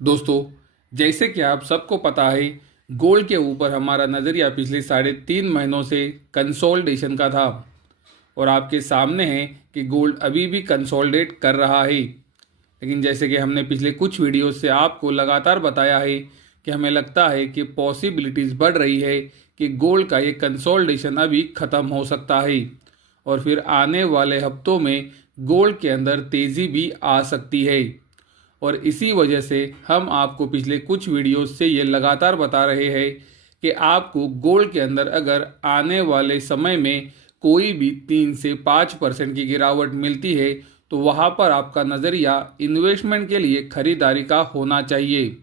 दोस्तों, जैसे कि आप सबको पता है, गोल्ड के ऊपर हमारा नज़रिया पिछले 3.5 महीनों से कंसोलिडेशन का था और आपके सामने है कि गोल्ड अभी भी कंसोलिडेट कर रहा है। लेकिन जैसे कि हमने पिछले कुछ वीडियो से आपको लगातार बताया है कि हमें लगता है कि पॉसिबिलिटीज़ बढ़ रही है कि गोल्ड का ये कंसोलिडेशन अभी ख़त्म हो सकता है और फिर आने वाले हफ्तों में गोल्ड के अंदर तेज़ी भी आ सकती है। और इसी वजह से हम आपको पिछले कुछ वीडियोस से ये लगातार बता रहे हैं कि आपको गोल्ड के अंदर अगर आने वाले समय में कोई भी 3 से 5% की गिरावट मिलती है तो वहाँ पर आपका नज़रिया इन्वेस्टमेंट के लिए खरीदारी का होना चाहिए।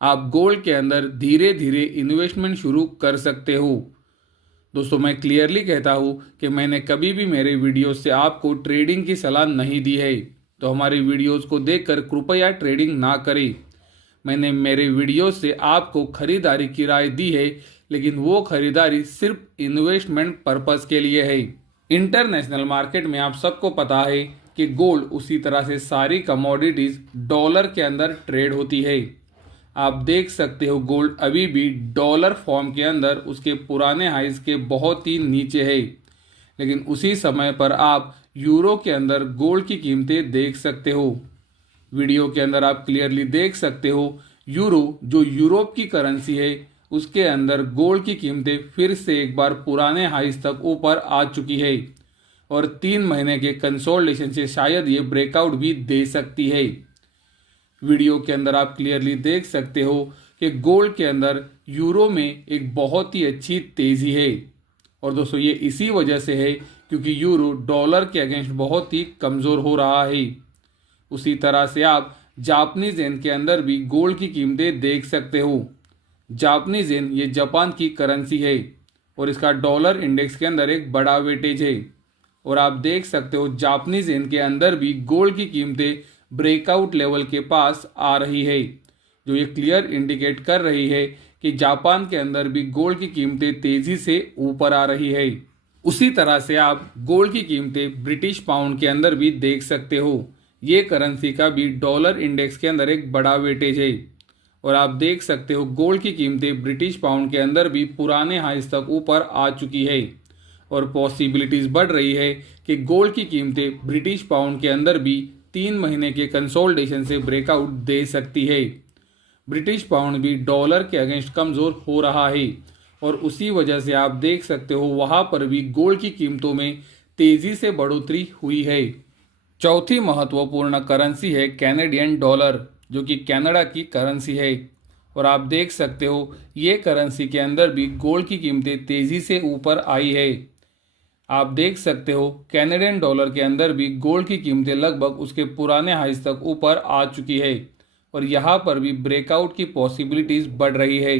आप गोल्ड के अंदर धीरे धीरे इन्वेस्टमेंट शुरू कर सकते हो। दोस्तों, मैं क्लियरली कहता हूँ कि मैंने कभी भी मेरे वीडियो से आपको ट्रेडिंग की सलाह नहीं दी है, तो हमारी वीडियोस को देखकर कृपया ट्रेडिंग ना करें। मैंने मेरे वीडियो से आपको खरीदारी की राय दी है, लेकिन वो खरीदारी सिर्फ इन्वेस्टमेंट पर्पस के लिए है। इंटरनेशनल मार्केट में आप सबको पता है कि गोल्ड उसी तरह से सारी कमोडिटीज डॉलर के अंदर ट्रेड होती है। आप देख सकते हो गोल्ड अभी भी डॉलर फॉर्म के अंदर उसके पुराने हाइज के बहुत ही नीचे है, लेकिन उसी समय पर आप यूरो के अंदर गोल्ड की कीमतें देख सकते हो। वीडियो के अंदर आप क्लियरली देख सकते हो यूरो जो यूरोप की करेंसी है उसके अंदर गोल्ड की कीमतें फिर से एक बार पुराने हाइज तक ऊपर आ चुकी है और 3 महीने के कंसोलिडेशन से शायद ये ब्रेकआउट भी दे सकती है। वीडियो के अंदर आप क्लियरली देख सकते हो कि गोल्ड के अंदर यूरो में एक बहुत ही अच्छी तेजी है और दोस्तों ये इसी वजह से है क्योंकि यूरो डॉलर के अगेंस्ट बहुत ही कमज़ोर हो रहा है। उसी तरह से आप जापानीज येन के अंदर भी गोल्ड की कीमतें देख सकते हो। जापानीज येन ये जापान की करेंसी है और इसका डॉलर इंडेक्स के अंदर एक बड़ा वेटेज है और आप देख सकते हो जापानीज येन के अंदर भी गोल्ड की कीमतें ब्रेकआउट लेवल के पास आ रही है, जो ये क्लियर इंडिकेट कर रही है कि जापान के अंदर भी गोल्ड की कीमतें तेजी से ऊपर आ रही है। उसी तरह से आप गोल्ड की कीमतें ब्रिटिश पाउंड के अंदर भी देख सकते हो। ये करेंसी का भी डॉलर इंडेक्स के अंदर एक बड़ा वेटेज है और आप देख सकते हो गोल्ड की कीमतें ब्रिटिश पाउंड के अंदर भी पुराने हाइज तक ऊपर आ चुकी है और पॉसिबिलिटीज बढ़ रही है कि गोल्ड की कीमतें ब्रिटिश पाउंड के अंदर भी 3 महीने के कंसोलिडेशन से ब्रेकआउट दे सकती है। ब्रिटिश पाउंड भी डॉलर के अगेंस्ट कमज़ोर हो रहा है और उसी वजह से आप देख सकते हो वहाँ पर भी गोल्ड की कीमतों में तेज़ी से बढ़ोतरी हुई है। चौथी महत्वपूर्ण करेंसी है कैनेडियन डॉलर, जो कि कनाडा की करेंसी है और आप देख सकते हो ये करेंसी के अंदर भी गोल्ड की कीमतें तेज़ी से ऊपर आई है। आप देख सकते हो कैनेडियन डॉलर के अंदर भी गोल्ड की कीमतें लगभग उसके पुराने हाइज तक ऊपर आ चुकी है और यहाँ पर भी ब्रेकआउट की पॉसिबिलिटीज़ बढ़ रही है।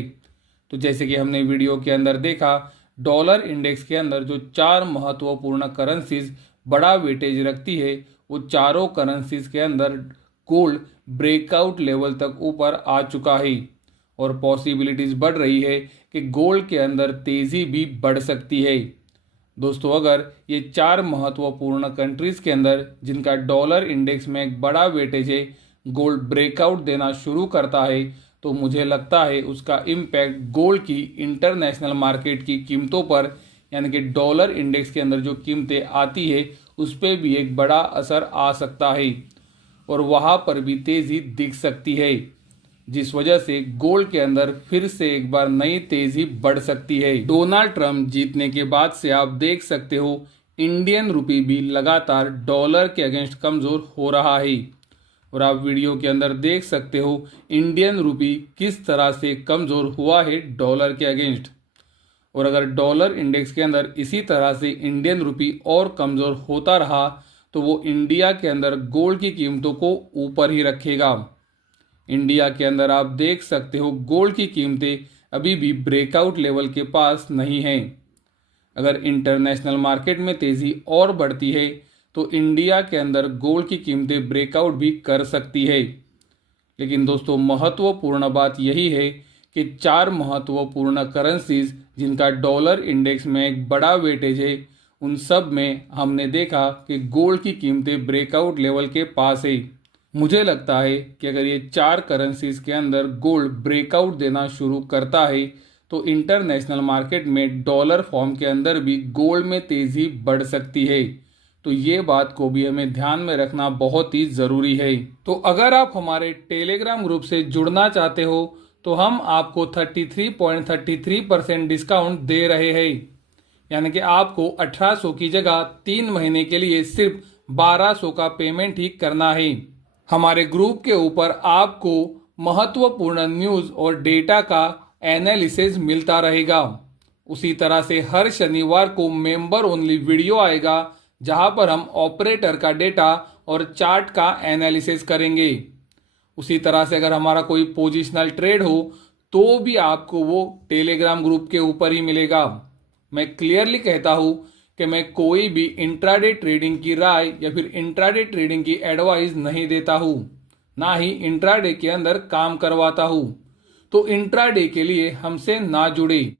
तो जैसे कि हमने वीडियो के अंदर देखा, डॉलर इंडेक्स के अंदर जो 4 महत्वपूर्ण करेंसीज बड़ा वेटेज रखती है वो चारों करेंसीज के अंदर गोल्ड ब्रेकआउट लेवल तक ऊपर आ चुका है और पॉसिबिलिटीज़ बढ़ रही है कि गोल्ड के अंदर तेज़ी भी बढ़ सकती है। दोस्तों, अगर ये 4 महत्वपूर्ण कंट्रीज़ के अंदर जिनका डॉलर इंडेक्स में एक बड़ा वेटेज है गोल्ड ब्रेकआउट देना शुरू करता है तो मुझे लगता है उसका इम्पैक्ट गोल्ड की इंटरनेशनल मार्केट की कीमतों पर, यानी कि डॉलर इंडेक्स के अंदर जो कीमतें आती है उस पर भी एक बड़ा असर आ सकता है और वहाँ पर भी तेज़ी दिख सकती है, जिस वजह से गोल्ड के अंदर फिर से एक बार नई तेजी बढ़ सकती है। डोनाल्ड ट्रंप जीतने के बाद से आप देख सकते हो इंडियन रुपी भी लगातार डॉलर के अगेंस्ट कमज़ोर हो रहा है और आप वीडियो के अंदर देख सकते हो इंडियन रुपी किस तरह से कमज़ोर हुआ है डॉलर के अगेंस्ट। और अगर डॉलर इंडेक्स के अंदर इसी तरह से इंडियन रुपी और कमज़ोर होता रहा तो वो इंडिया के अंदर गोल्ड की कीमतों को ऊपर ही रखेगा। इंडिया के अंदर आप देख सकते हो गोल्ड की कीमतें अभी भी ब्रेकआउट लेवल के पास नहीं हैं। अगर इंटरनेशनल मार्केट में तेज़ी और बढ़ती है तो इंडिया के अंदर गोल्ड की कीमतें ब्रेकआउट भी कर सकती है। लेकिन दोस्तों, महत्वपूर्ण बात यही है कि 4 महत्वपूर्ण करेंसीज जिनका डॉलर इंडेक्स में एक बड़ा वेटेज है उन सब में हमने देखा कि गोल्ड की कीमतें ब्रेकआउट लेवल के पास है मुझे लगता है कि अगर ये 4 करेंसीज के अंदर गोल्ड ब्रेकआउट देना शुरू करता है तो इंटरनेशनल मार्केट में डॉलर फॉर्म के अंदर भी गोल्ड में तेज़ी बढ़ सकती है। तो ये बात को भी हमें ध्यान में रखना बहुत ही ज़रूरी है। तो अगर आप हमारे टेलीग्राम ग्रुप से जुड़ना चाहते हो तो हम आपको 33.33% डिस्काउंट दे रहे हैं, यानी कि आपको 1800 की जगह 3 महीने के लिए सिर्फ 1200 का पेमेंट ही करना है। हमारे ग्रुप के ऊपर आपको महत्वपूर्ण न्यूज़ और डेटा का एनालिसिस मिलता रहेगा। उसी तरह से हर शनिवार को मेंबर ओनली वीडियो आएगा जहां पर हम ऑपरेटर का डेटा और चार्ट का एनालिसिस करेंगे। उसी तरह से अगर हमारा कोई पोजिशनल ट्रेड हो तो भी आपको वो टेलीग्राम ग्रुप के ऊपर ही मिलेगा। मैं क्लियरली कहता हूं कि मैं कोई भी इंट्राडे ट्रेडिंग की राय या फिर इंट्राडे ट्रेडिंग की एडवाइस नहीं देता हूं, ना ही इंट्राडे के अंदर काम करवाता हूं। तो इंट्राडे के लिए हमसे ना जुड़े।